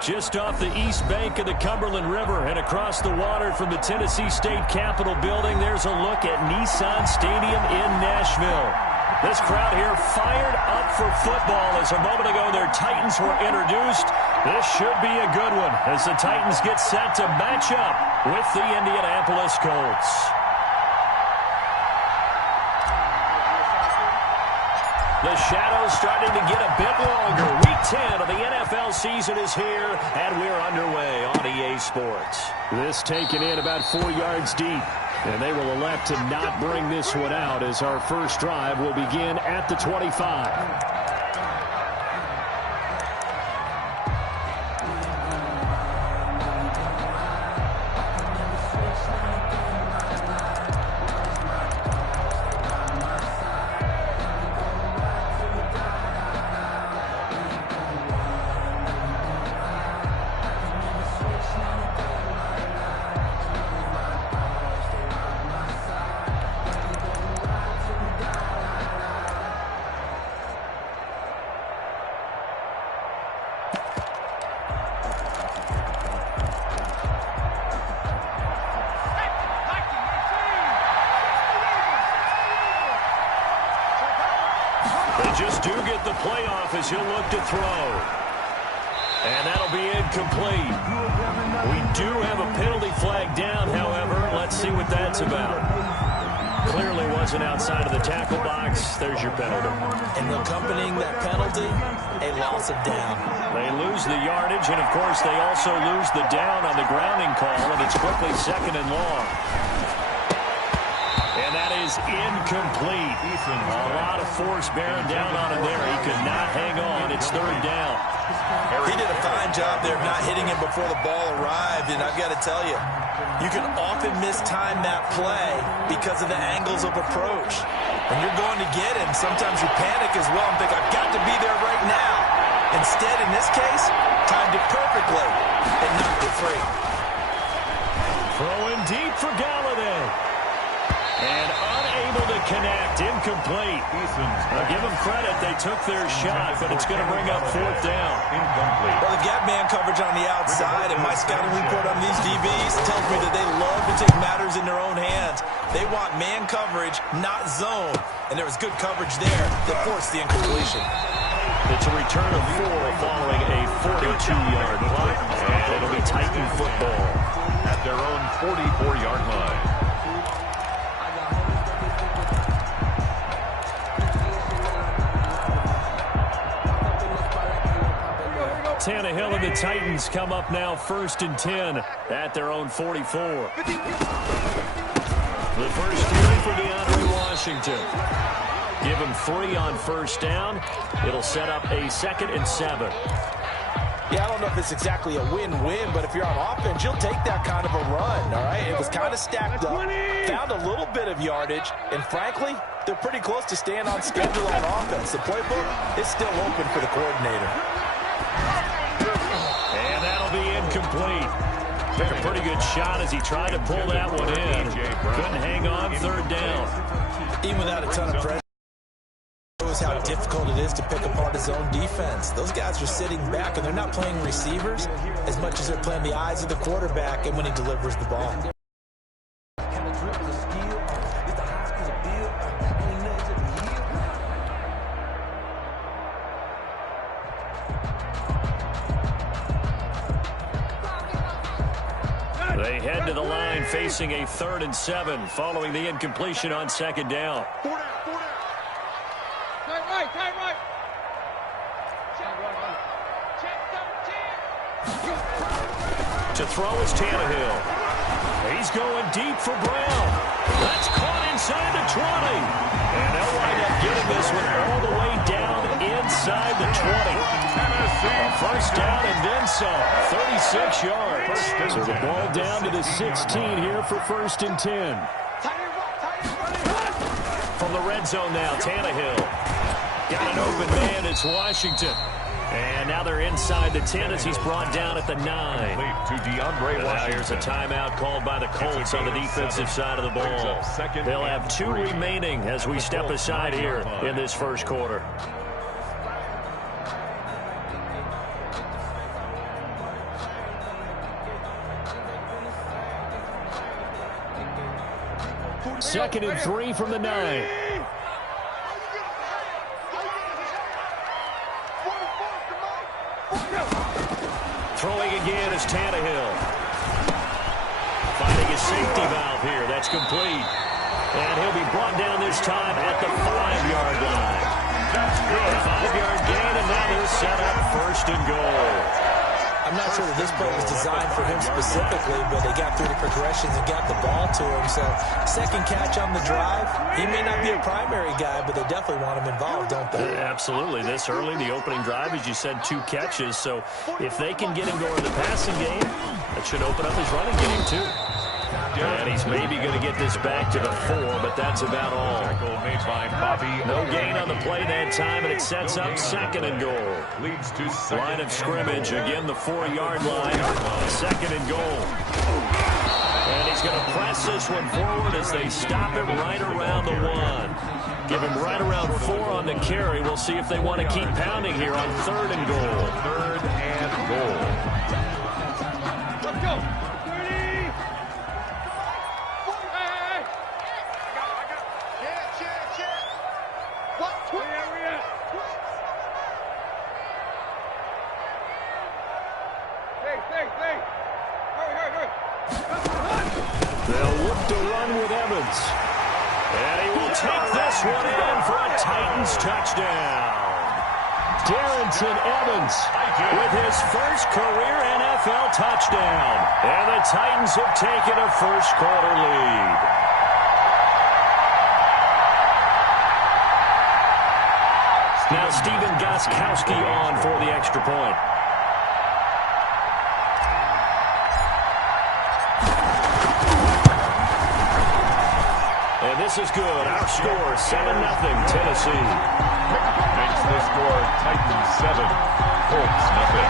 Just off the east bank of the Cumberland River and across the water from the Tennessee State Capitol building, there's a look at Nissan Stadium in Nashville. This crowd here fired up for football as a moment ago their Titans were introduced. This should be a good one as the Titans get set to match up with the Indianapolis Colts. The shadow's starting to get a bit longer. Week 10 of the NFL season is here, and we're underway on EA Sports. This taken in about 4 yards deep, and they will elect to not bring this one out as our first drive will begin at the 25. Just do get the playoff as he'll look to throw. And that'll be incomplete. We do have a penalty flag down, however. Let's see what that's about. Clearly wasn't outside of the tackle box. There's your penalty. And accompanying that penalty, a loss of down. They lose the yardage, and of course they also lose the down on the grounding call, and it's quickly 2nd and long. And that is incomplete. A lot of force bearing down on him there. He could not hang on. It's 3rd down. He did a fine job there of not hitting him before the ball arrived, and I've got to tell you, you can often mistime that play because of the angles of approach. When you're going to get him, sometimes you panic as well and think, I've got to be there right now. Instead, in this case, timed it perfectly and knocked it free. Throwing deep for Galladay. And unable to connect, incomplete. I'll give them credit, they took their shot, but it's going to bring up 4th down. Well, they've got man coverage on the outside, and my scouting report on these DBs tells me that they love to take matters in their own hands. They want man coverage, not zone. And there was good coverage there that forced the incompletion. It's a return of 4 following a 42-yard punt, and it'll be Titan football at their own 44-yard line. Tannehill and the Titans come up now 1st and 10 at their own 44. The first carry for DeAndre Washington. Give him 3 on 1st down. It'll set up a 2nd and 7. Yeah, I don't know if it's exactly a win-win, but if you're on offense, you'll take that kind of a run, all right? It was kind of stacked up, found a little bit of yardage, and frankly, they're pretty close to staying on schedule on offense. The playbook is still open for the coordinator. And that'll be incomplete. Took a pretty good shot as he tried to pull that one in. Couldn't hang on, 3rd down. Even without a ton of pressure, shows how difficult it is to pick apart his own defense. Those guys are sitting back, and they're not playing receivers as much as they're playing the eyes of the quarterback and when he delivers the ball. They head to the line facing a 3rd and 7 following the incompletion on 2nd down. Tight right. To throw is Tannehill. He's going deep for Brown. That's caught inside the 20. And they'll wind up getting this one all the way down inside the 20. A 1st down and then some. 36 yards. So the ball down to the 16 here for 1st and 10. From the red zone now, Tannehill. Got an open man, it's Washington. And now they're inside the 10 as he's brought down at the 9. To DeAndre Washington. Now here's a timeout called by the Colts on the defensive side of the ball. They'll have 2 remaining as we step aside here in this first quarter. 2nd and 3 from the 9. Throwing again is Tannehill. Finding his safety valve here. That's complete. And he'll be brought down this time at the 5-yard line. That's good. 5-yard gain, and now they're set up 1st and goal. I'm not sure that this play was designed for him specifically, but they got through the progressions and got the ball to him. So, second catch on the drive. He may not be a primary guy, but they definitely want him involved, don't they? Yeah, absolutely. This early, the opening drive, as you said, 2 catches. So, if they can get him going in the passing game, that should open up his running game, too. And he's maybe going to get this back to the 4, but that's about all. No gain on the play that time, and it sets up 2nd and goal. Line of scrimmage, again the 4-yard line. 2nd and goal. And he's going to press this one forward as they stop him right around the 1. Give him right around 4 on the carry. We'll see if they want to keep pounding here on 3rd and goal. 3rd and goal. Let's go. They'll look to run with Evans. And he will take this one in for a Titans touchdown. Darrington Evans with his first career NFL touchdown. And the Titans have taken a first-quarter lead. Now Stephen Gostkowski on for the extra point. And this is good. Our score, 7-0 Tennessee. Makes the score Titans 7, Colts 0.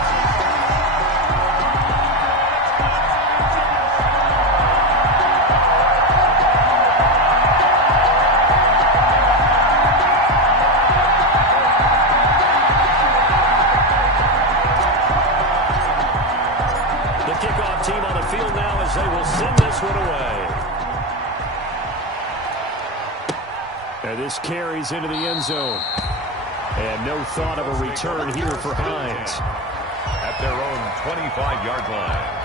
The kickoff team on the field now as they will send this one away. And this carries into the end zone. And no thought of a return here for Hines. At their own 25-yard line.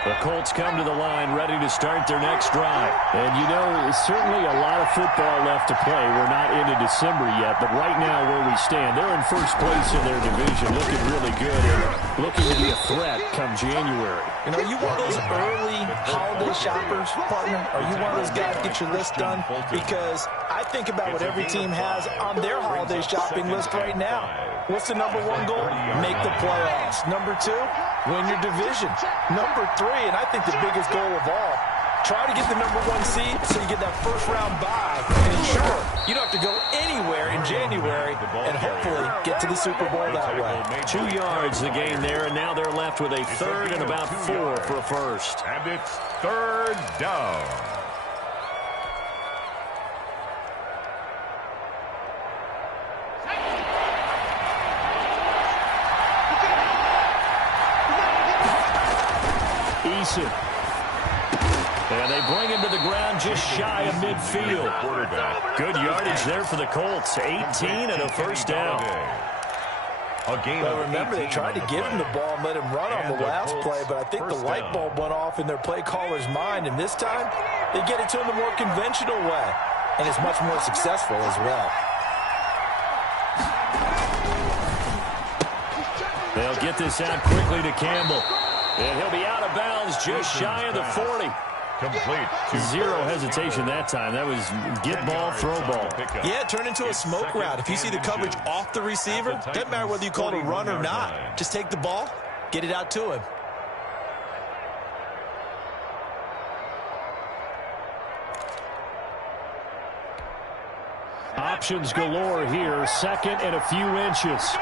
The Colts come to the line ready to start their next drive. And you know, there's certainly a lot of football left to play. We're not into December yet, but right now where we stand, they're in first place in their division, looking really good and looking to be a threat come January. You know, you one of those early holiday shoppers, partner? Are you one of those guys get your list done? Because I think about what every team has on their holiday shopping list right now. What's the number 1 goal? Make the playoffs. Number 2, win your division. Number 3, and I think the biggest goal of all, try to get the number 1 seed so you get that first-round bye and ensure you don't have to go anywhere in January and hopefully get to the Super Bowl that way. 2 yards the gain there, and now they're left with a 3rd and about 4 for a first. And it's 3rd down. Eason. And they bring him to the ground just shy of midfield. Good yardage there for the Colts. 18 and a first down. Well, remember, they tried to give him the ball and let him run on the last play, but I think the light bulb went off in their play caller's mind, and this time they get it to him the more conventional way, and it's much more successful as well. They'll get this out quickly to Campbell. And he'll be out of bounds just shy of the 40. Complete. Zero hesitation that time. That was get ball, throw ball. Yeah, it turned into a smoke route. If you see the coverage off the receiver, doesn't matter whether you call it a run or not. Just take the ball, get it out to him. Options galore here. 2nd and a few inches.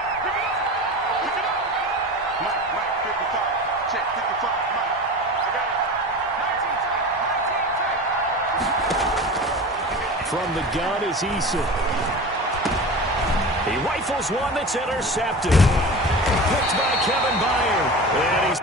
From the gun is Eason. He rifles one that's intercepted. Picked by Kevin Byard. And he's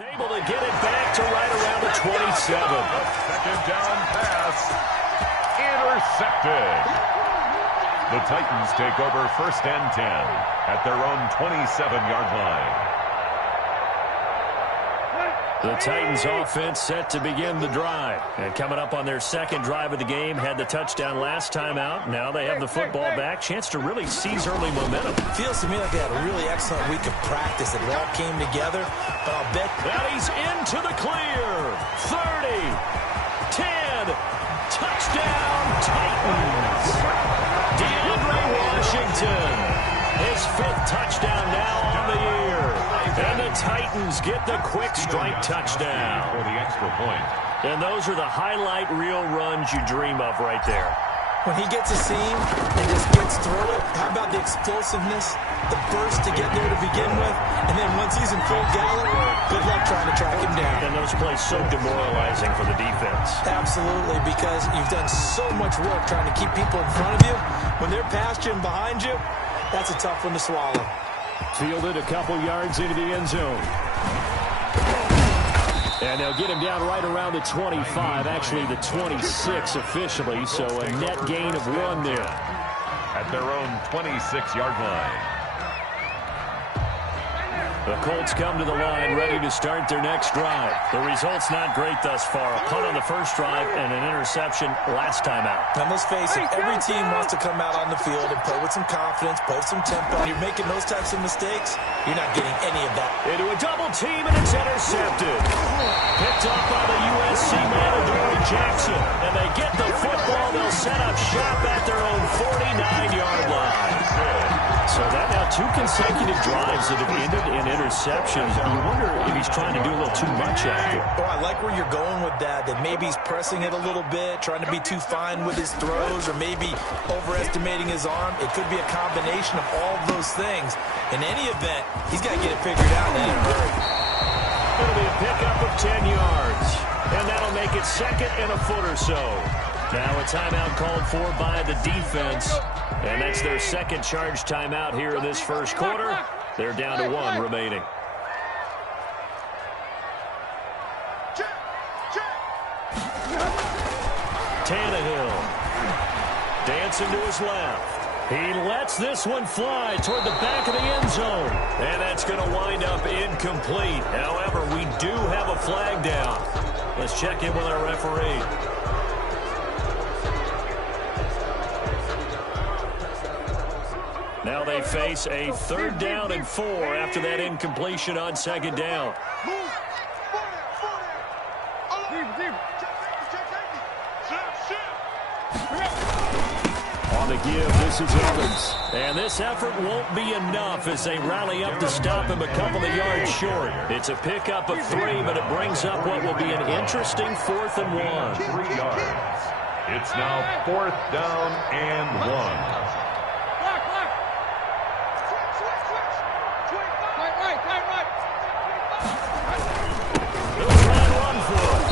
able to get it back to right around the 27. Second down pass. Intercepted. The Titans take over 1st and 10 at their own 27-yard line. The Titans offense set to begin the drive. And coming up on their second drive of the game, had the touchdown last time out. Now they have the football back. Chance to really seize early momentum. Feels to me like they had a really excellent week of practice. It all came together. But I'll bet that he's into the clear. 30, 10, touchdown Titans. DeAndre Washington, his 5th touchdown now on the year. And the Titans get the quick strike touchdown. For the extra point. And those are the highlight reel runs you dream of right there. when he gets a seam and just gets through it, how about the explosiveness, the burst to get there to begin with, and then once he's in full gallop, good luck trying to track him down. And those plays so demoralizing for the defense. Absolutely, because you've done so much work trying to keep people in front of you. When they're past you and behind you, that's a tough one to swallow. Fielded a couple yards into the end zone. And they'll get him down right around the 25, actually the 26 officially, so a net gain of 1 there. At their own 26-yard line. The Colts come to the line ready to start their next drive. The result's not great thus far. A punt on the first drive and an interception last time out. And let's face it, every team wants to come out on the field and play with some confidence, post some tempo. When you're making those types of mistakes, you're not getting any of that. Into a double team, and it's intercepted. Picked up by the USC man, Adoree Jackson. And they get the football. They'll set up shop at their own 49-yard line. So that now 2 consecutive drives that have ended in interceptions. You wonder if he's trying to do a little too much out there. Oh, I like where you're going with that maybe he's pressing it a little bit, trying to be too fine with his throws, or maybe overestimating his arm. It could be a combination of all of those things. In any event, he's got to get it figured out in a hurry. It'll be a pickup of 10 yards. And that'll make it second and a foot or so. Now a timeout called for by the defense. And that's their second charge timeout here in this first quarter. They're down to 1 remaining. Tannehill dancing to his left. He lets this one fly toward the back of the end zone. And that's going to wind up incomplete. However, we do have a flag down. Let's check in with our referee. Now they face a 3rd down and 4 after that incompletion on 2nd down. On the give, this is Evans. And this effort won't be enough as they rally up to stop him a couple of yards short. It's a pickup of 3, but it brings up what will be an interesting 4th and 1. 3 yards. It's now 4th down and 1.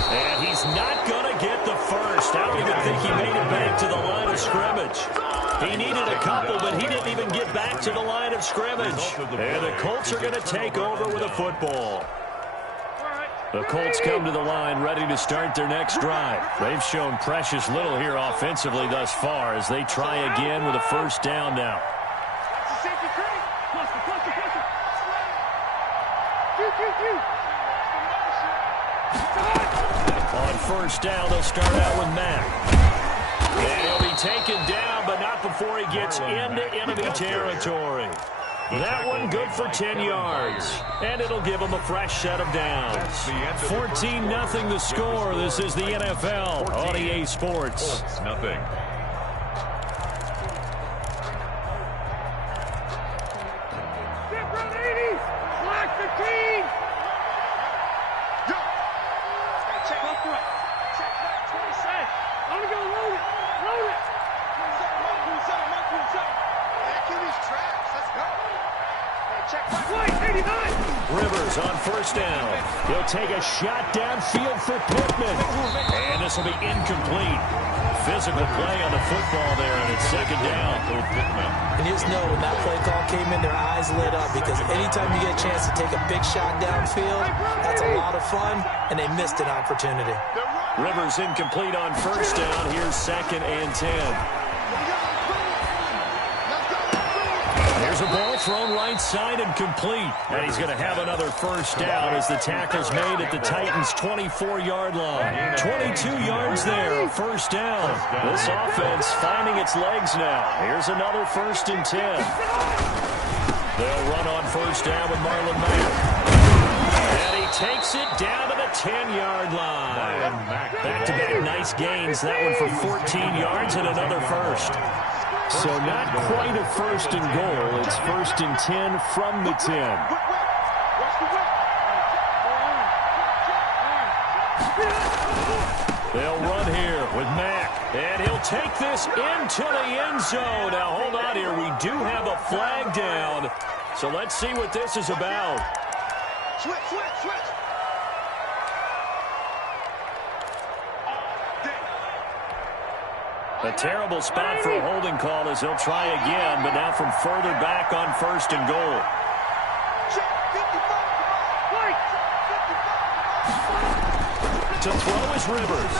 And he's not going to get the first. I don't even think he made it back to the line of scrimmage. He needed a couple, but he didn't even get back to the line of scrimmage. And the Colts are going to take over with a football. The Colts come to the line ready to start their next drive. They've shown precious little here offensively thus far as they try again with a 1st down now. On 1st down, they'll start out with Mack. And he'll be taken down, but not before he gets into enemy territory. That one good for 10 yards. And it'll give him a fresh set of downs. 14-0 the score. This is the NFL on EA Sports. Nothing. first down. He'll take a shot downfield for Pittman. And this will be incomplete. Physical play on the football there, and it's second down. And you just know when that play call came in, their eyes lit up, because anytime you get a chance to take a big shot downfield, that's a lot of fun, and they missed an opportunity. Rivers incomplete on first down. Here's 2nd and 10. There's a ball thrown right side and complete. And he's going to have another first down as the tackle's made at the Titans' 24-yard line. 22 yards there, first down. This offense finding its legs now. Here's another 1st and 10. They'll run on first down with Marlon Mack. And he takes it down to the 10-yard line. Back-to-back nice gains. That one for 14 yards and another first. So not quite a 1st and goal. It's 1st and 10 from the 10. They'll run here with Mack. And he'll take this into the end zone. Now, hold on here. We do have a flag down. So let's see what this is about. Switch. A terrible spot for a holding call as he'll try again, but now from further back on 1st and goal. To throw is Rivers.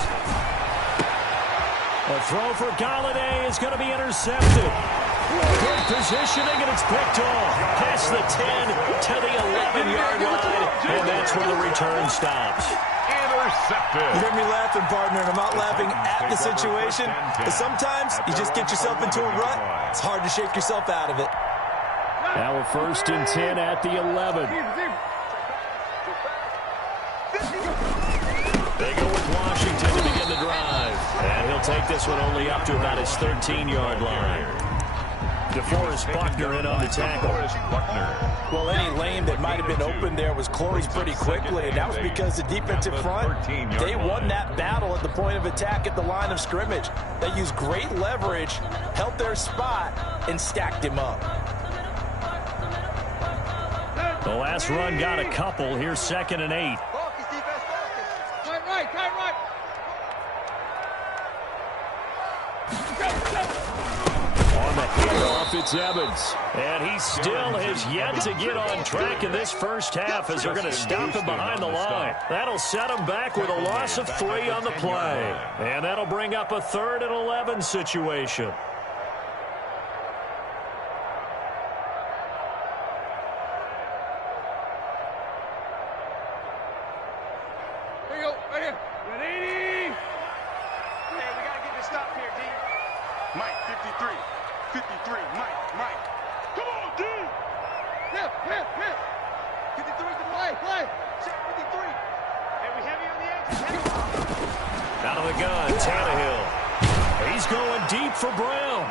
A throw for Galladay is going to be intercepted. Good positioning, and it's picked off. Past the 10 to the 11-yard line, and that's where the return stops. You hear me laughing, partner, and I'm not laughing at the situation, but sometimes you just get yourself into a rut. It's hard to shake yourself out of it. Now a 1st and 10 at the 11. They go with Washington to begin the drive. And he'll take this one only up to about his 13-yard line. DeForest Buckner in on the tackle. Well, any lane that might have been open there was closed pretty quickly, and that was because the defensive front, they won that battle at the point of attack at the line of scrimmage. They used great leverage, held their spot, and stacked him up. The last run got a couple. Here's 2nd and 8. Tight right. On the handoff, it's Evans. And he still has yet to get on track in this first half as they're going to stop him behind the line. That'll set him back with a loss of 3 on the play. And that'll bring up a 3rd and 11 situation. Here you go, right here. 180. Hey, we got to get this stop here, D. Mike, 53. 53, Mike. Come on, D. Hip. 53 is the play. Check 53. Hey, we heavy on the edges. Out of the gun, Tannehill. He's going deep for Brown.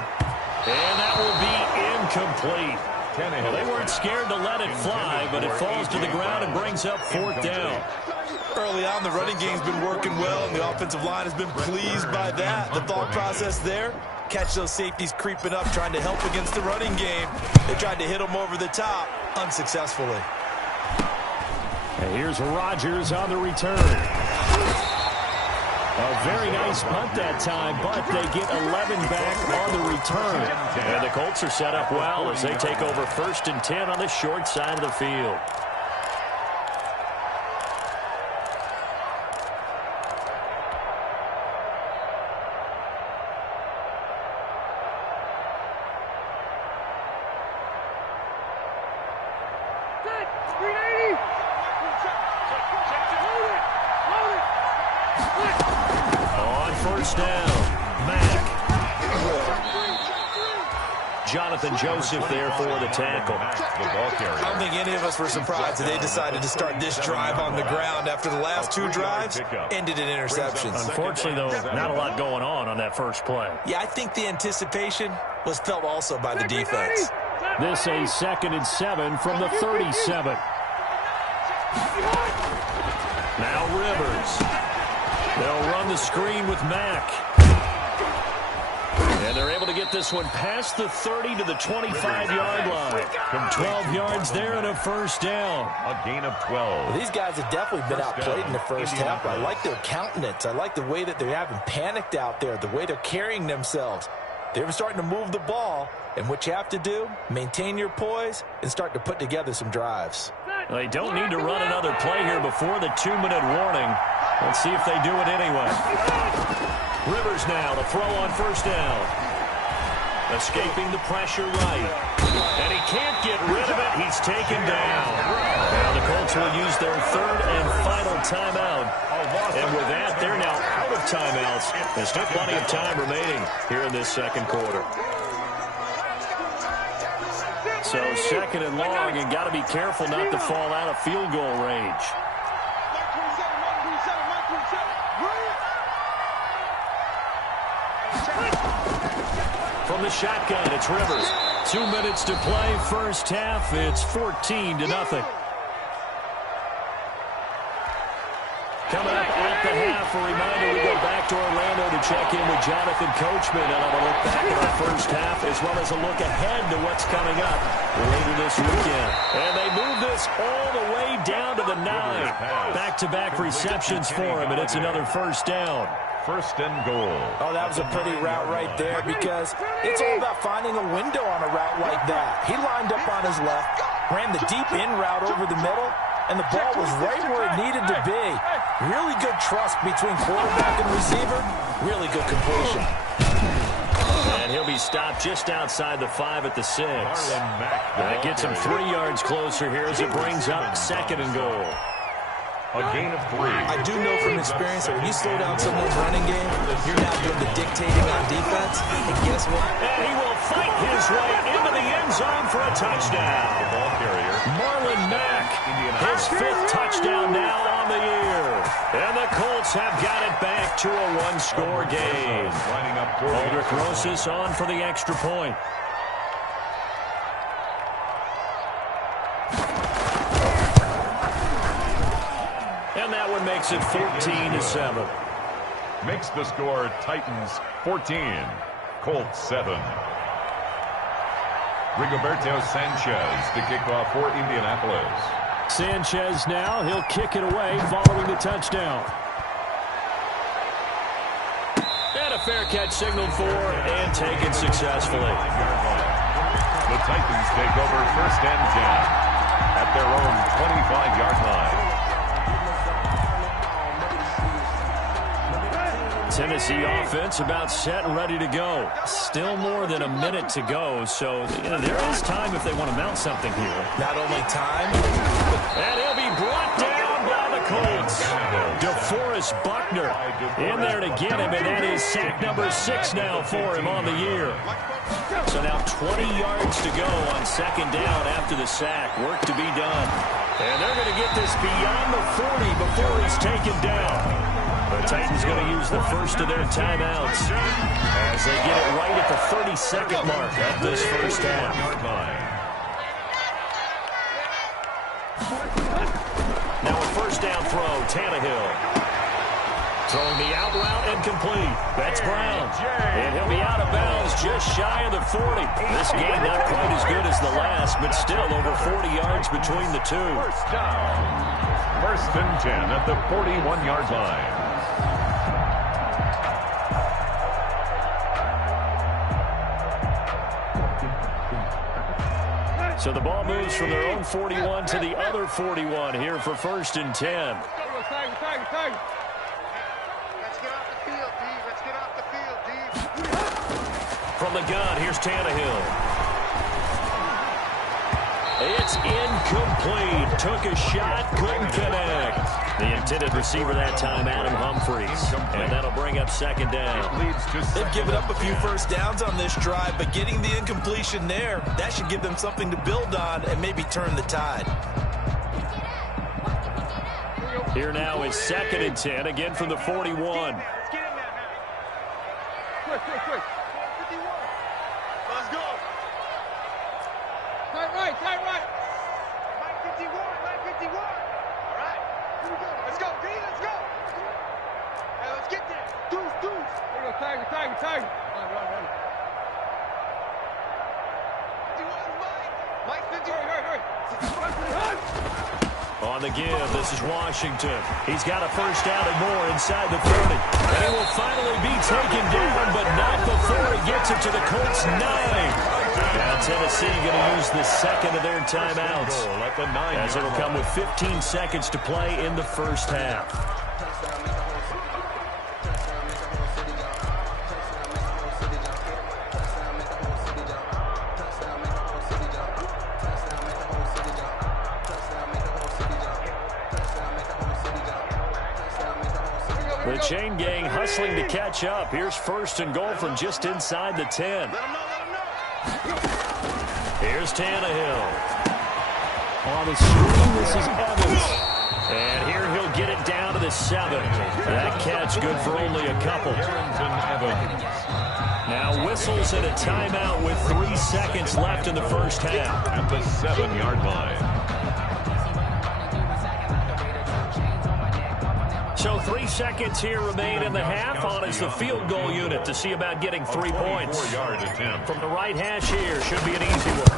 And that will be incomplete. Well, they weren't scared to let it fly, but it falls to the ground and brings up 4th down. Early on, the running game's been working well, and the offensive line has been pleased by that. The thought process there, catch those safeties creeping up, trying to help against the running game. They tried to hit them over the top, unsuccessfully. And here's Rodgers on the return. A very nice punt that time, but they get 11 back on the return. And the Colts are set up well as they take over 1st and 10 on the short side of the field. Jonathan Joseph there for the tackle. I don't think any of us were surprised that they decided to start this drive on the ground after the last 2 drives ended in interceptions. Unfortunately, though, not a lot going on that first play. Yeah, I think the anticipation was felt also by the defense. This a 2nd and 7 from the 37. Now Rivers. They'll run the screen with Mack. And they're able to get this one past the 30 to the 25-yard line. From 12 yards there and a first down. A gain of 12. Well, these guys have definitely been outplayed in the first half. I like their countenance. I like the way that they haven't panicked out there, the way they're carrying themselves. They're starting to move the ball, and what you have to do, maintain your poise and start to put together some drives. Well, they don't need to run another play here before the 2-minute warning. Let's see if they do it anyway. Rivers now to throw on first down. Escaping the pressure right. And he can't get rid of it. He's taken down. Now the Colts will use their third and final timeout. And with that, they're now out of timeouts. There's still plenty of time remaining here in this second quarter. So second and long, and got to be careful not to fall out of field goal range. From the shotgun, it's Rivers. 2 minutes to play, first half. It's 14-0. Coming up at the half, a reminder, we go back to Orlando to check in with Jonathan Coachman and have a look back at our first half as well as a look ahead to what's coming up later this weekend. And they move this all the way down to the 9. Back-to-back receptions for him, and it's another first down. First and goal. Oh, that was a pretty route right there because it's all about finding a window on a route like that. He lined up on his left, ran the deep in route over the middle, and the ball was right where it needed to be. Really good trust between quarterback and receiver. Really good completion. And he'll be stopped just outside the 5 at the 6. That gets him 3 yards closer here as it brings up second and goal. A gain of 3. I do know from experience that when you slow down someone's running game, you're now doing the dictating on defense. And guess what? And he will fight his way into the end zone for a touchdown. Ball carrier. Marlon Mack, his 5th touchdown now on the year. And the Colts have got it back to a one-score game. Lining up Aldrich Rosas on for the extra point. And that one makes it 14-7. Makes the score Titans 14, Colts 7. Rigoberto Sanchez to kick off for Indianapolis. Sanchez now, he'll kick it away following the touchdown. And a fair catch signaled for and taken successfully. The Titans take over first and 10 at their own 25-yard line. Tennessee offense about set and ready to go. Still more than a minute to go, so there is time if they want to mount something here. Not only time, and he'll be brought down by the Colts. DeForest Buckner in there to get him, and that is sack number 6 now for him on the year. So now 20 yards to go on second down after the sack. Work to be done. And they're going to get this beyond the 40 before he's taken down. The Titans going to use the first of their timeouts as they get it right at the 30-second mark of this first half. Now a first down throw, Tannehill. Throwing the out route and complete. That's Brown. And he'll be out of bounds just shy of the 40. This game not quite as good as the last, but still over 40 yards between the two. First down. First and 10 at the 41-yard line. So the ball moves from their own 41 to the other 41 here for first and 10. Let's get off the field, D. Let's get off the field, D. From the gun, here's Tannehill. It's incomplete. Took a shot, couldn't connect. The intended receiver that time, Adam Humphries. And that'll bring up second down. They've given up a few first downs on this drive, but getting the incompletion there, that should give them something to build on and maybe turn the tide. Here now is second and 10, again from the 41. Let's get in there, man. Quick. 51. Let's go. Tight right. Line 51. All right. Here we go. Let's go, D. Let's go. Hey, let's get there. Deuce. There you go, Tiger. Run. On the give, this is Washington. He's got a first down and more inside the 30. And he will finally be taken down, but not before he gets it to the Colts' 9. Now Tennessee going to use the second of their timeouts, as it'll come with 15 seconds to play in the first half. The chain gang hustling to catch up. Here's first and goal from just inside the 10. Here's Tannehill. On the screen, this is Evans. And here he'll get it down to the 7. That catch good for only a couple. Now whistles and a timeout with 3 seconds left in the first half. At the 7-yard line. So 3 seconds here remain in the half. On is the field goal unit to see about getting 3 points. 4-yard attempt. From the right hash here, should be an easy one.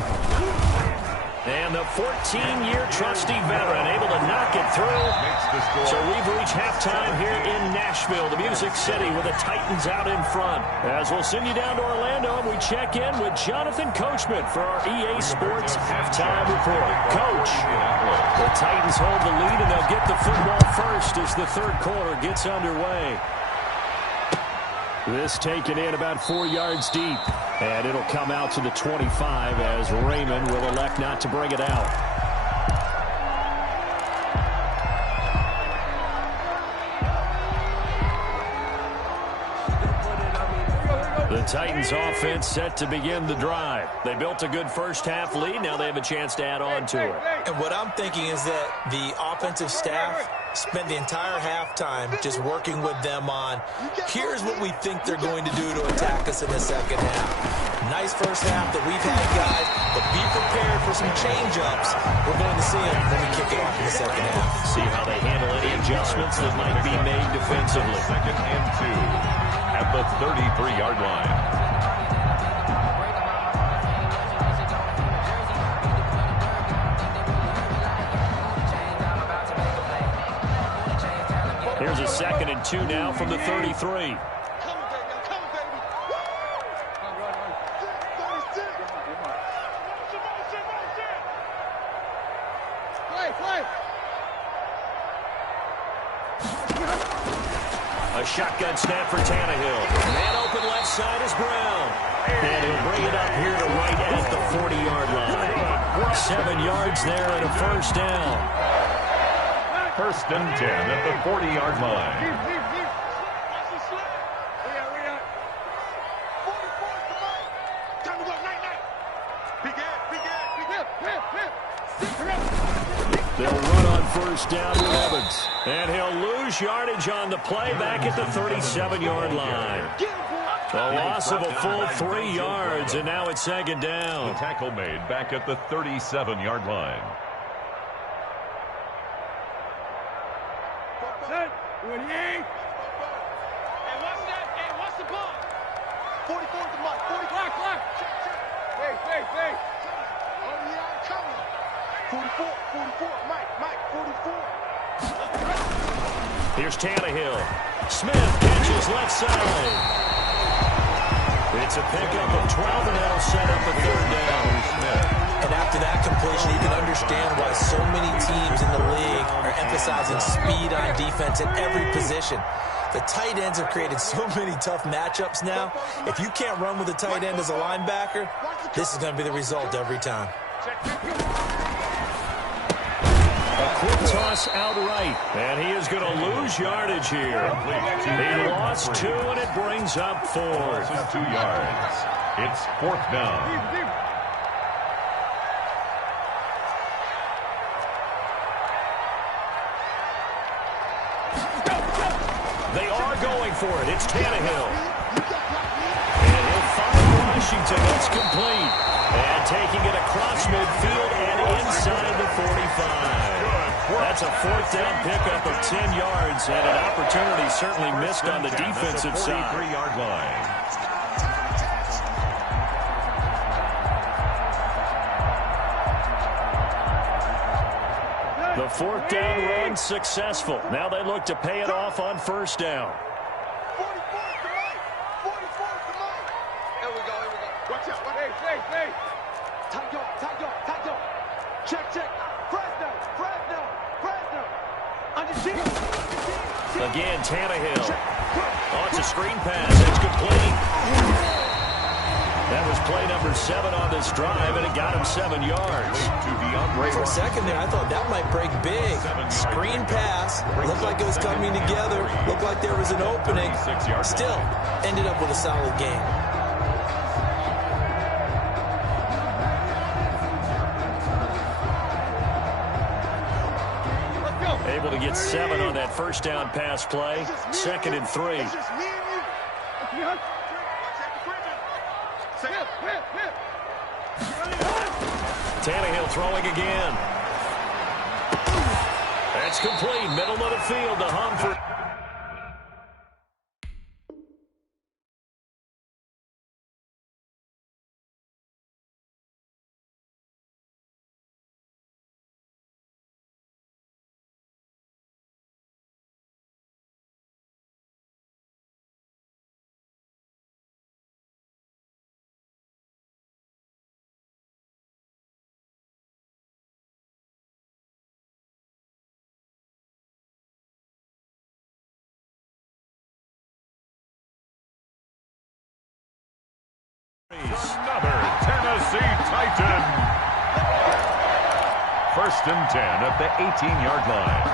And the 14-year trusty veteran able to knock it through. So we've reached halftime here in Nashville, the Music City, with the Titans out in front. As we'll send you down to Orlando, and we check in with Jonathan Coachman for our EA Sports halftime report. Coach, the Titans hold the lead, and they'll get the football first as the third quarter gets underway. This taken in about 4 yards deep. And it'll come out to the 25 as Raymond will elect not to bring it out. The Titans offense set to begin the drive. They built a good first half lead. Now they have a chance to add on to it. And what I'm thinking is that the offensive staff spent the entire halftime just working with them on, here's what we think they're going to do to attack us in the second half. Nice first half that we've had, guys, but be prepared for some change-ups. We're going to see them when we kick it off in the second half. See how they handle any adjustments that might be made defensively. 2nd and 2 at the 33-yard line. Here's a 2nd and 2 now from the 33. A shotgun snap for Tannehill. Man open left side is Brown. And he'll bring it up here to right at the 40-yard line. 7 yards there and a first down. 1st and 10 at the 40-yard line. They'll run on first down with Evans. And he'll lose yardage on the play back at the 37-yard line. A loss of a full 3 yards, and now it's 2nd down. The tackle made back at the 37-yard line. Hey, what's the ball? 44 to the mark. 40 clock. Hey. Oh, yeah, coming. 44, Mike, 44. Here's Tannehill. Smith catches left side. It's a pickup of 12, and that'll set up a 3rd down. And after that completion, you can understand why so many teams in the league are emphasizing speed on defense at every position. The tight ends have created so many tough matchups now. If you can't run with a tight end as a linebacker, this is going to be the result every time. A quick toss outright, and he is going to lose yardage here. He lost 2, and it brings up 4. 2 yards. It's 4th down. They are going for it. It's Tannehill. And he'll find Washington. It's complete. And taking it across midfield and inside the 45. That's a 4th down pickup of 10 yards, and an opportunity certainly missed on the defensive side. 43-yard line. 4th down run successful. Now they look to pay it off on 1st down. 44th to Mike. 44th to Mike. Here we go. Watch out. Hey. Tight go. Check. Fresno. Again, Tannehill. Oh, it's a screen pass. It's complete. That was play number 7 on this drive, and it got him 7 yards. For a second there, I thought that might break big. Screen pass. Looked like it was coming together. Looked like there was an opening. Still, ended up with a solid game. Able to get 7 on that 1st down pass play. 2nd and 3. Tannehill throwing again. That's complete. Middle of the field to Humphrey. Another Tennessee Titan. 1st and 10 at the 18-yard line.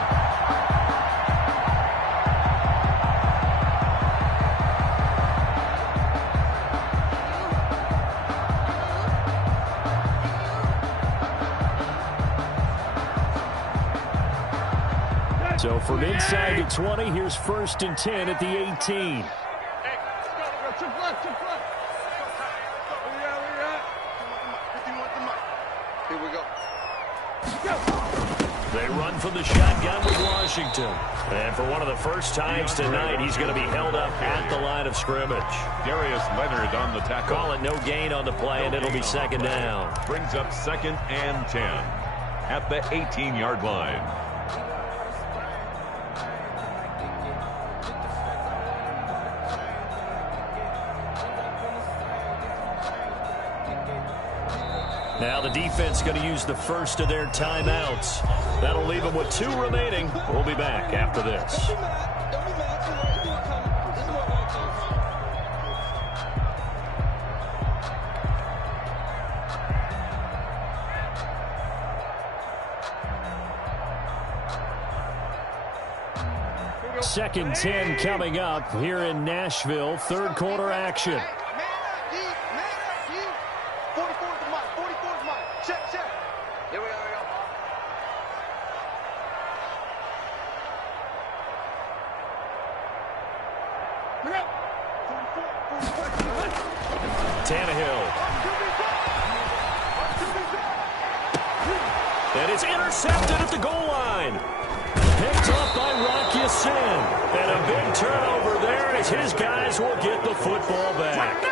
So from inside the 20, here's 1st and 10 at the 18. Here we go. They run from the shotgun with Washington. And for one of the first times tonight, he's going to be held up at the line of scrimmage. Darius Leonard on the tackle. Call it no gain on the play, and it'll be 2nd down. Brings up 2nd and 10 at the 18-yard line. Now the defense going to use the first of their timeouts. That'll leave them with 2 remaining. We'll be back after this. Second 10 coming up here in Nashville. 3rd quarter action. Tannehill. And it's intercepted at the goal line. Picked up by Rock Ya-Sin. And a big turnover there as his guys will get the football back.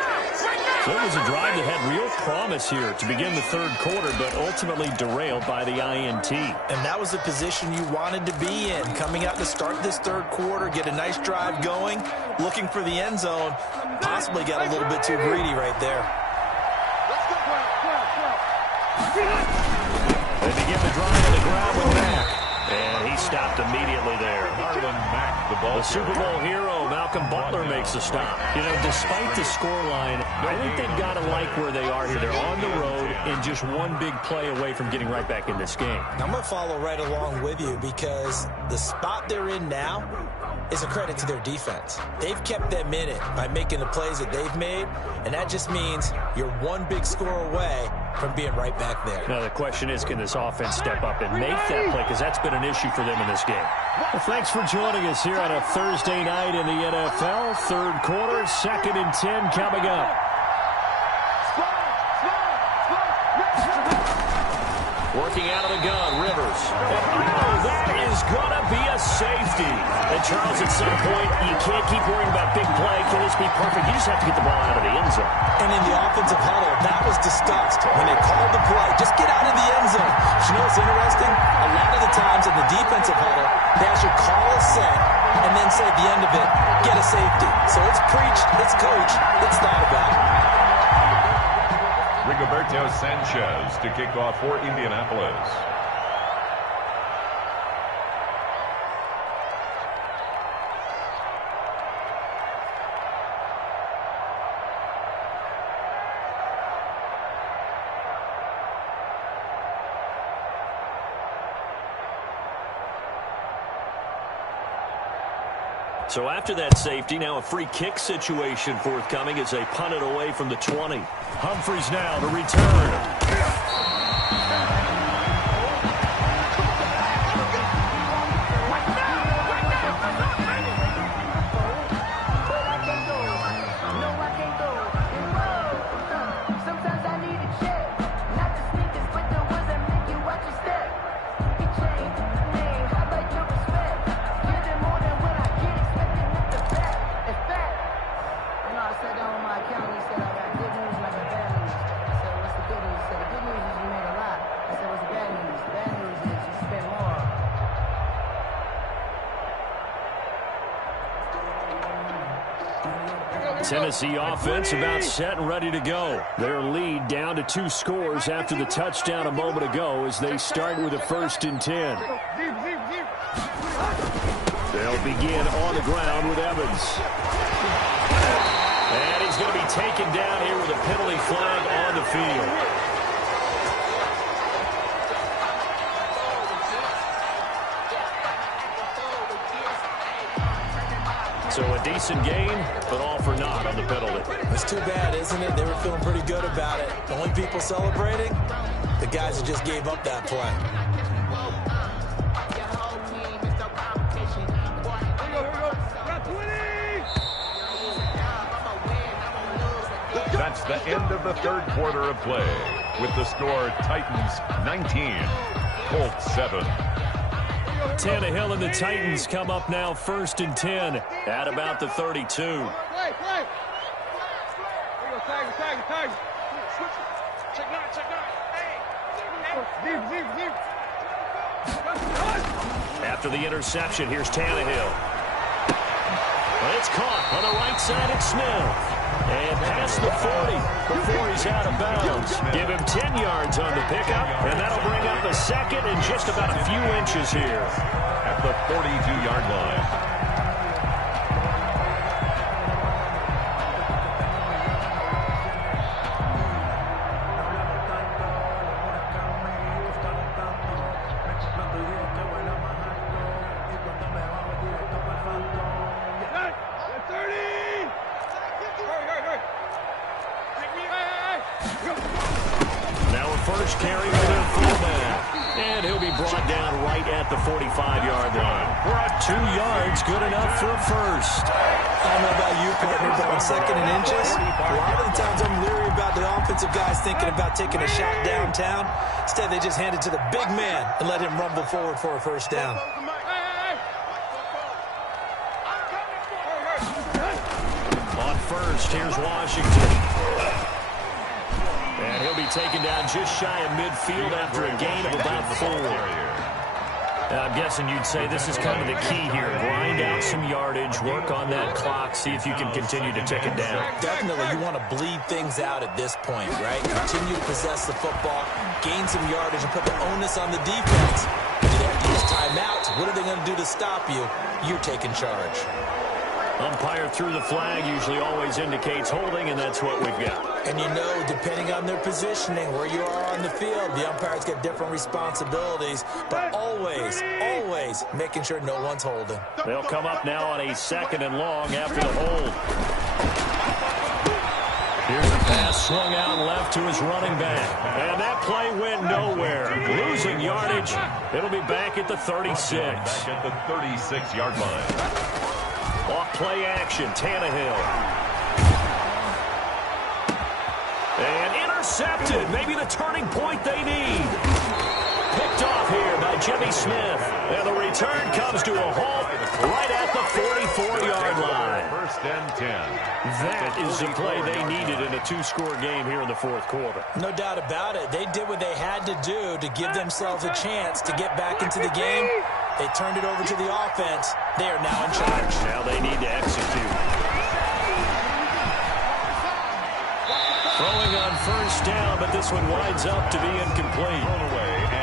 So it was a drive that had real promise here to begin the 3rd quarter, but ultimately derailed by the INT. And that was the position you wanted to be in. Coming out to start this 3rd quarter, get a nice drive going, looking for the end zone. Possibly got a little bit too greedy right there. They begin the drive on the ground with Mack. And he stopped immediately there. Marlon Mack, the ball. The Super Bowl hero, Malcolm Butler, makes a stop. You know, despite the scoreline, I think they've got to like where they are here. They're on the road and just one big play away from getting right back in this game. I'm going to follow right along with you because the spot they're in now is a credit to their defense. They've kept them in it by making the plays that they've made, and that just means you're one big score away from being right back there. Now, the question is, can this offense step up and make that play? Because that's been an issue for them in this game. Well, thanks for joining us here on a Thursday night in the NFL. 3rd quarter, 2nd and 10 coming up. Working out of the gun, Rivers. Oh, that is going to be a safety. And, Charles, at some point, you can't keep worrying about big play. Can this be perfect? You just have to get the ball out of the end zone. And in the offensive huddle, that was discussed when they called the play. Just get out of the end zone. But you know what's interesting? A lot of the times in the defensive huddle, they actually call a set and then say at the end of it, get a safety. So it's preached, it's coached, it's thought about. Rigoberto Sanchez to kick off for Indianapolis. So after that safety, now a free kick situation forthcoming as they punt it away from the 20. Humphreys now to return. Tennessee offense about set and ready to go. Their lead down to 2 scores after the touchdown a moment ago as they start with a 1st and 10. They'll begin on the ground with Evans. And he's going to be taken down here with a penalty flag on the field. So a decent game, but all for naught on the penalty. It's too bad, isn't it? They were feeling pretty good about it. The only people celebrating, the guys who just gave up that play. That's the end of the 3rd quarter of play. With the score, Titans 19, Colts 7. Tannehill and the Titans come up now 1st and 10 at about the 32. After the interception, here's Tannehill. It's caught on the right side at Smith. And past the 40 before he's out of bounds. Give him 10 yards on the pickup, and that'll bring up a second and just about a few inches here. At the 42-yard line. First carry with their fullback. And he'll be brought down right at the 45-yard line. We're at 2 yards, good enough for a first. I don't know about you, partner, but on 2nd and inches, a lot of the times I'm leery about the offensive guys thinking about taking a shot downtown. Instead, they just hand it to the big man and let him rumble forward for a first down. On first, here's Washington. And he'll be taken down just shy of midfield after a gain of about 4. I'm guessing you'd say this is kind of the key here. Grind out some yardage, work on that clock, see if you can continue to tick it down. Definitely, you want to bleed things out at this point, right? Continue to possess the football, gain some yardage, and put the onus on the defense. Do they have to use timeouts? What are they going to do to stop you? You're taking charge. Umpire through the flag usually always indicates holding, and that's what we've got. And you know, depending on their positioning, where you are on the field, the umpires get different responsibilities, but always, always making sure no one's holding. They'll come up now on a 2nd and long after the hold. Here's a pass swung out left to his running back. And that play went nowhere. Losing yardage. It'll be back at the 36. Back at the 36-yard line. Off play action, Tannehill. And intercepted. Maybe the turning point they need. Picked off here by Jimmy Smith. And the return comes to a halt right at the 44-yard line. First and 10. That is the play they needed in a two-score game here in the fourth quarter. No doubt about it. They did what they had to do to give themselves a chance to get back into the game. They turned it over to the offense. They are now in charge. Now they need to execute. Throwing on first down, but this one winds up to be incomplete.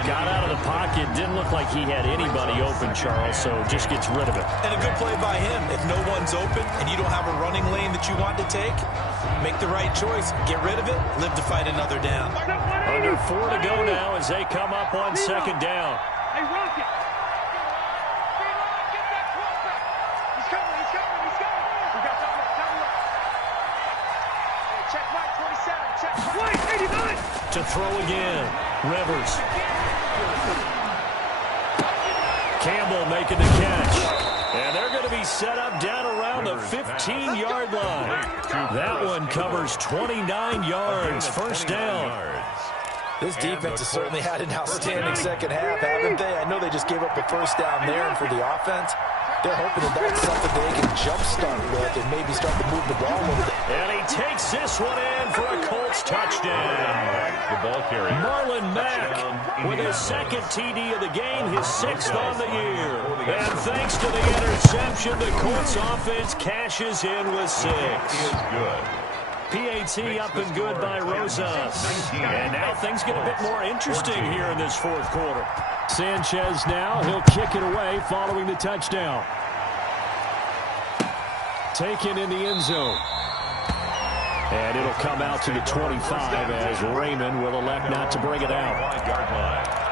Got out of the pocket. Didn't look like he had anybody open, Charles, so just gets rid of it. And a good play by him. If no one's open and you don't have a running lane that you want to take, make the right choice. Get rid of it. Live to fight another down. Under 4 to go now as they come up on second down. Hey, Rocket. Get that quarterback. He's coming. We got double up. Hey, check Mike, 27. Check Mike, 89. To throw again. Rivers. Campbell making the catch. And they're going to be set up down around the 15-yard line. That one covers 29 yards. First down. This defense has certainly had an outstanding second half, haven't they? I know they just gave up the first down there, and for the offense, they're hoping that that's something they can jumpstart with and maybe start to move the ball a little bit. And he takes this one in for a Colts touchdown. The ball carrier. Marlon Mack with his second TD of the game, his sixth on the year. And thanks to the interception, the Colts offense cashes in with 6. Is good. PAT up and good by Rosas. And now things get a bit more interesting here in this fourth quarter. Sanchez now, he'll kick it away following the touchdown. Taken in the end zone. And it'll come out to the 25 as Raymond will elect not to bring it out. 1-yard line.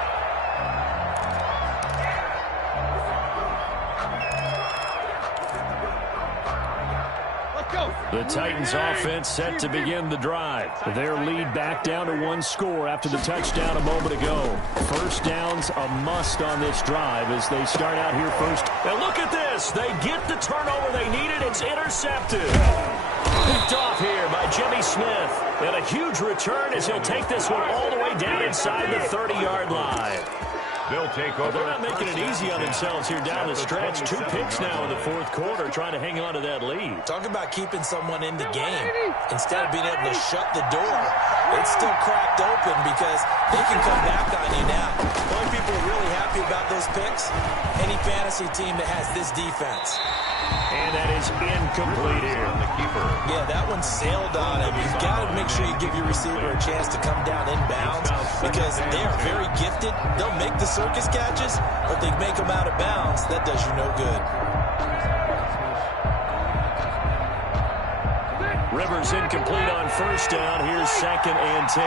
The Titans offense set to begin the drive. Their lead back down to 1 score after the touchdown a moment ago. First down's a must on this drive as they start out here first. And look at this. They get the turnover they needed. It's intercepted. Picked off here by Jimmy Smith. And a huge return as he'll take this one all the way down inside the 30-yard line. They'll take over. They're not making it easy on themselves here down the stretch. 2 picks now in the fourth quarter trying to hang on to that lead. Talk about keeping someone in the game. Instead of being able to shut the door, it's still cracked open because they can come back on you now. The only people who are really happy about those picks, any fantasy team that has this defense. And that is incomplete here. On the keeper. Yeah, that one sailed on him. You've got to make sure you give your receiver a chance to come down inbounds because they are very gifted. They'll make the circus catches, but they make them out of bounds. That does you no good. Rivers incomplete on first down. Here's second and 10.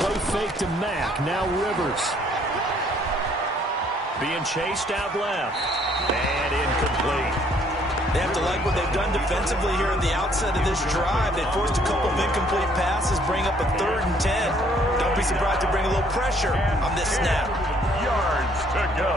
Play fake to Mack. Now Rivers. Being chased out left. And incomplete. They have to like what they've done defensively here at the outset of this drive. They forced a couple of incomplete passes, bring up a 3rd and 10. Don't be surprised to bring a little pressure on this snap. Yards to go.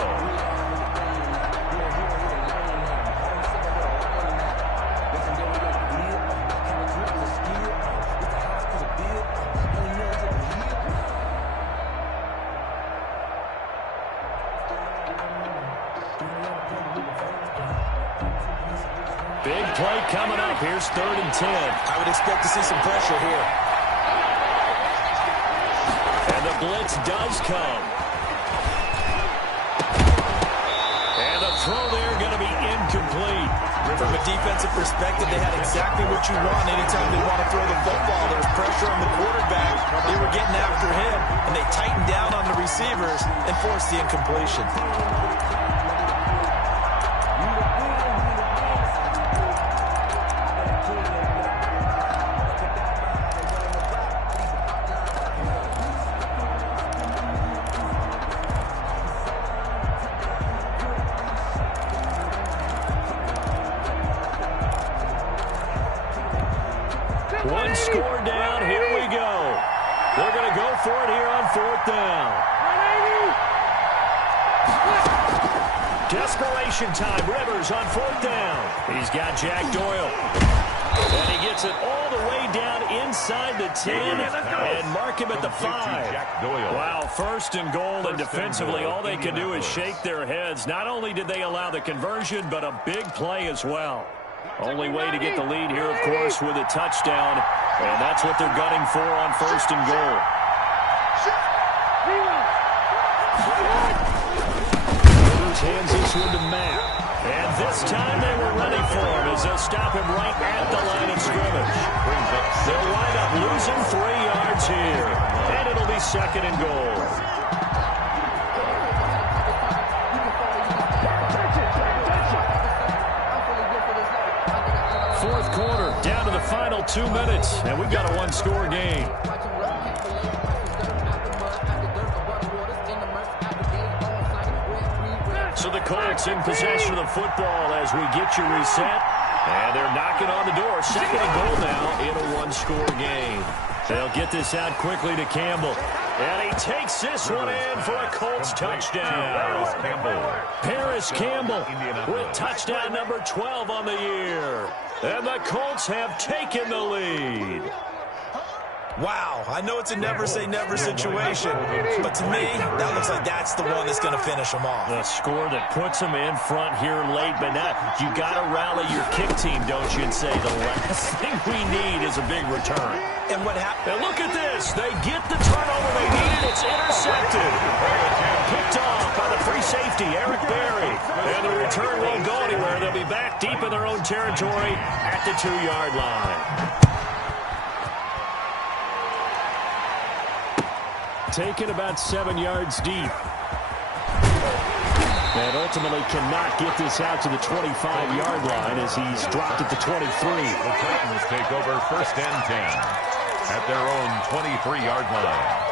Big play coming up. Here's 3rd and 10. I would expect to see some pressure here. And the blitz does come. And the throw there going to be incomplete. From a defensive perspective, they had exactly what you want anytime they want to throw the football. There was pressure on the quarterback. They were getting after him, and they tightened down on the receivers and forced the incompletion. score down. Here we go. They're going to go for it here on 4th down. Desperation time. Rivers on 4th down. He's got Jack Doyle. And he gets it all the way down inside the 10 and mark him at the 5. Wow, 1st and goal, and defensively all they can do is shake their heads. Not only did they allow the conversion, but a big play as well. Only way to get the lead here, of course, with a touchdown. And that's what they're gunning for on 1st and goal. Rivers hands this one to Matt. And this time they were ready for him as they'll stop him right at the line of scrimmage. They'll wind up losing 3 yards here. And it'll be 2nd and goal. Fourth quarter, down to the final 2 minutes. And we've got a 1-score game. So the Colts in possession of the football as we get you reset. And they're knocking on the door. 2nd and goal now in a 1-score game. They'll get this out quickly to Campbell. And he takes this one in for a Colts touchdown. Paris Campbell with touchdown number 12 on the year. And the Colts have taken the lead. Wow, I know it's a never-say-never situation, but to me, that looks like that's the one that's going to finish them off. The score that puts them in front here late, but now you got to rally your kick team, don't you, and say the last thing we need is a big return. And what happened? And look at this. They get the turnover they need. It's intercepted. Picked off by the free safety, Eric Berry. And the return won't go anywhere. They'll be back deep in their own territory at the 2-yard line. Taken about 7 yards deep. And ultimately cannot get this out to the 25-yard line as he's dropped at the 23. The Titans take over 1st and 10 at their own 23-yard line.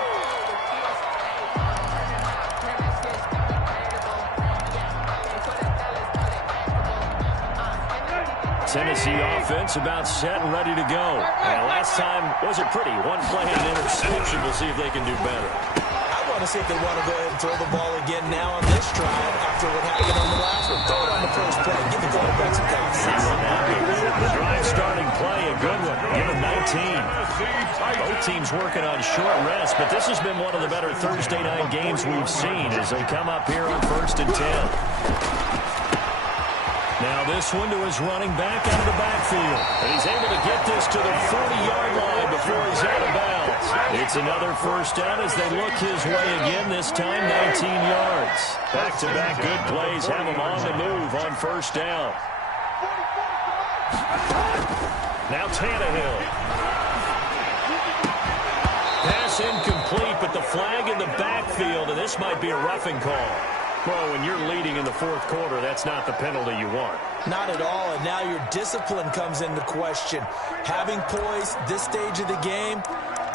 Tennessee offense about set and ready to go. And last time wasn't pretty. 1 play and an interception. We'll see if they can do better. I want to see if they want to go ahead and throw the ball again now on this drive after what happened on the last one. Throw it on the first play. Give the quarterback some confidence. The drive starting play, a good one. Give him 19. Both teams working on short rest, but this has been one of the better Thursday night games we've seen as they come up here on 1st and 10. Now this one to his running back out of the backfield. And he's able to get this to the 40-yard line before he's out of bounds. It's another 1st down as they look his way again, this time 19 yards. Back-to-back good plays have him on the move on 1st down. Now Tannehill. Pass incomplete, but the flag in the backfield, and this might be a roughing call. Well, when you're leading in the 4th quarter, that's not the penalty you want. Not at all, and now your discipline comes into question. Having poise this stage of the game,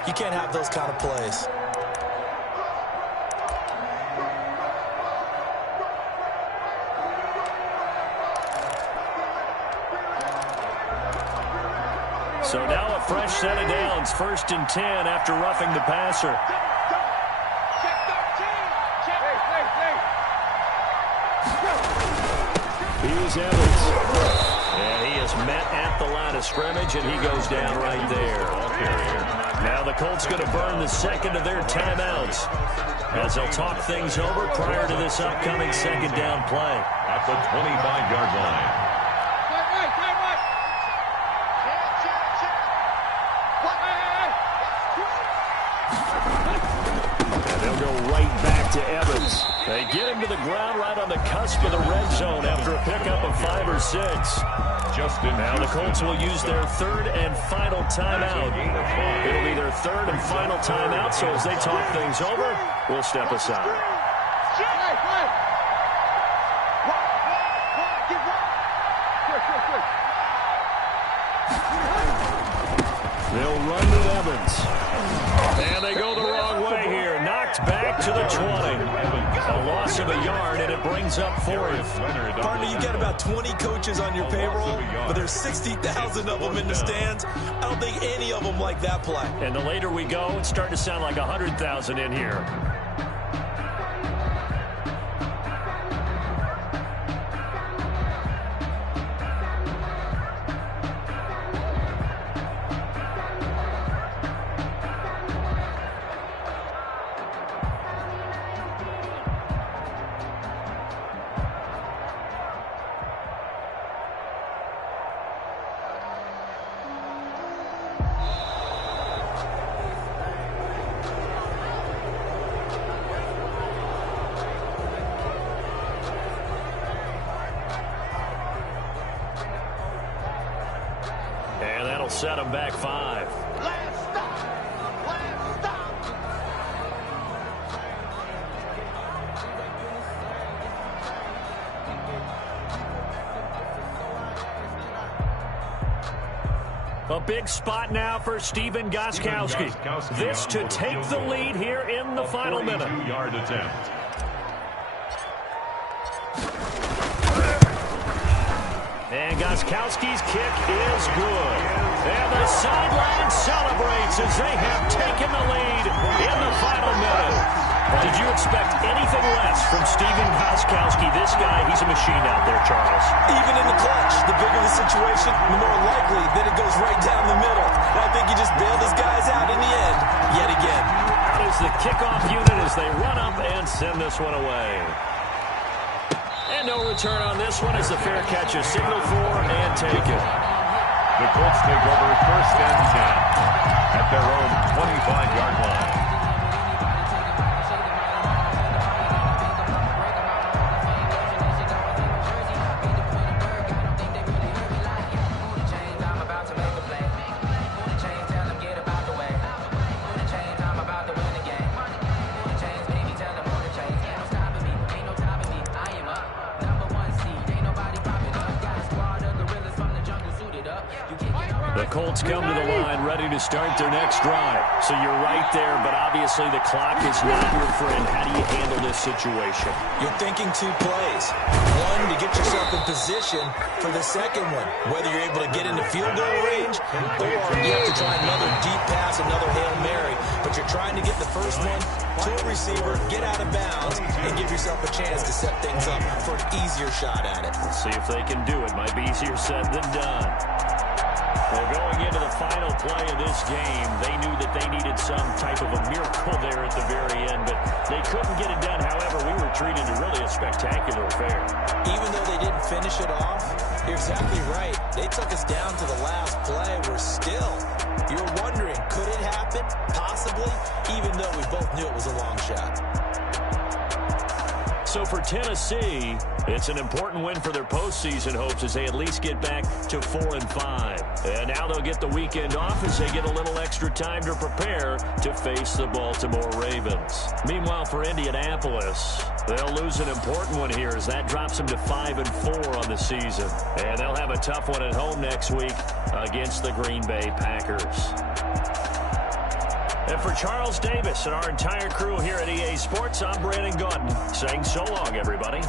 you can't have those kind of plays. So now a fresh set of downs, 1st and 10 after roughing the passer. Here's Evans. And he is met at the line of scrimmage, and he goes down right there. Now the Colts going to burn the 2nd of their timeouts as they'll talk things over prior to this upcoming 2nd down play. At the 25-yard line. And they'll go right back to Evans. They get him to the ground right on the cusp of the red zone after a pickup of 5 or 6. Now the Colts will use their 3rd and final timeout. It'll be their 3rd and final timeout, so as they talk things over, we'll step aside. They'll run to Evans. And they go the wrong way here. Knocked back to the 20. A loss of a yard, and it brings up fourth. Partner, you got about 20 coaches on your payroll, but there's 60,000 of them in the stands. I don't think any of them like that play. And the later we go, it's starting to sound like 100,000 in here. And that'll set them back 5. Last stop. Last stop. A big spot now for Stephen Gostkowski. This to take the lead here in the final minute. 42-yard attempt. And Gostkowski's kick is good. And the sideline celebrates as they have taken the lead in the final minute. Did you expect anything less from Stephen Gostkowski? This guy, he's a machine out there, Charles. Even in the clutch, the bigger the situation, the more likely that it goes right down the middle. And I think he just bailed his guys out in the end, yet again. Out is the kickoff unit as they run up and send this one away. And no return on this one as the fair catch is signaled for and taken. The Colts take over first and 10 at their own 25-yard line. The Colts come to the line ready to start their next drive. So you're right there, but obviously the clock is not your friend. How do you handle this situation? You're thinking 2 plays. One, to get yourself in position for the second one, whether you're able to get into field goal range or you have to try another deep pass, another Hail Mary. But you're trying to get the first one to a receiver, get out of bounds, and give yourself a chance to set things up for an easier shot at it. Let's see if they can do it. Might be easier said than done. Well, going into the final play of this game, they knew that they needed some type of a miracle there at the very end, but they couldn't get it done. However, we were treated to really a spectacular affair. Even though they didn't finish it off, you're exactly right. They took us down to the last play. We're still, you're wondering, could it happen? Possibly, even though we both knew it was a long shot. So for Tennessee, it's an important win for their postseason hopes as they at least get back to 4-5. And now they'll get the weekend off as they get a little extra time to prepare to face the Baltimore Ravens. Meanwhile, for Indianapolis, they'll lose an important one here as that drops them to 5-4 on the season. And they'll have a tough one at home next week against the Green Bay Packers. And for Charles Davis and our entire crew here at EA Sports, I'm Brandon Gaudin saying so long, everybody.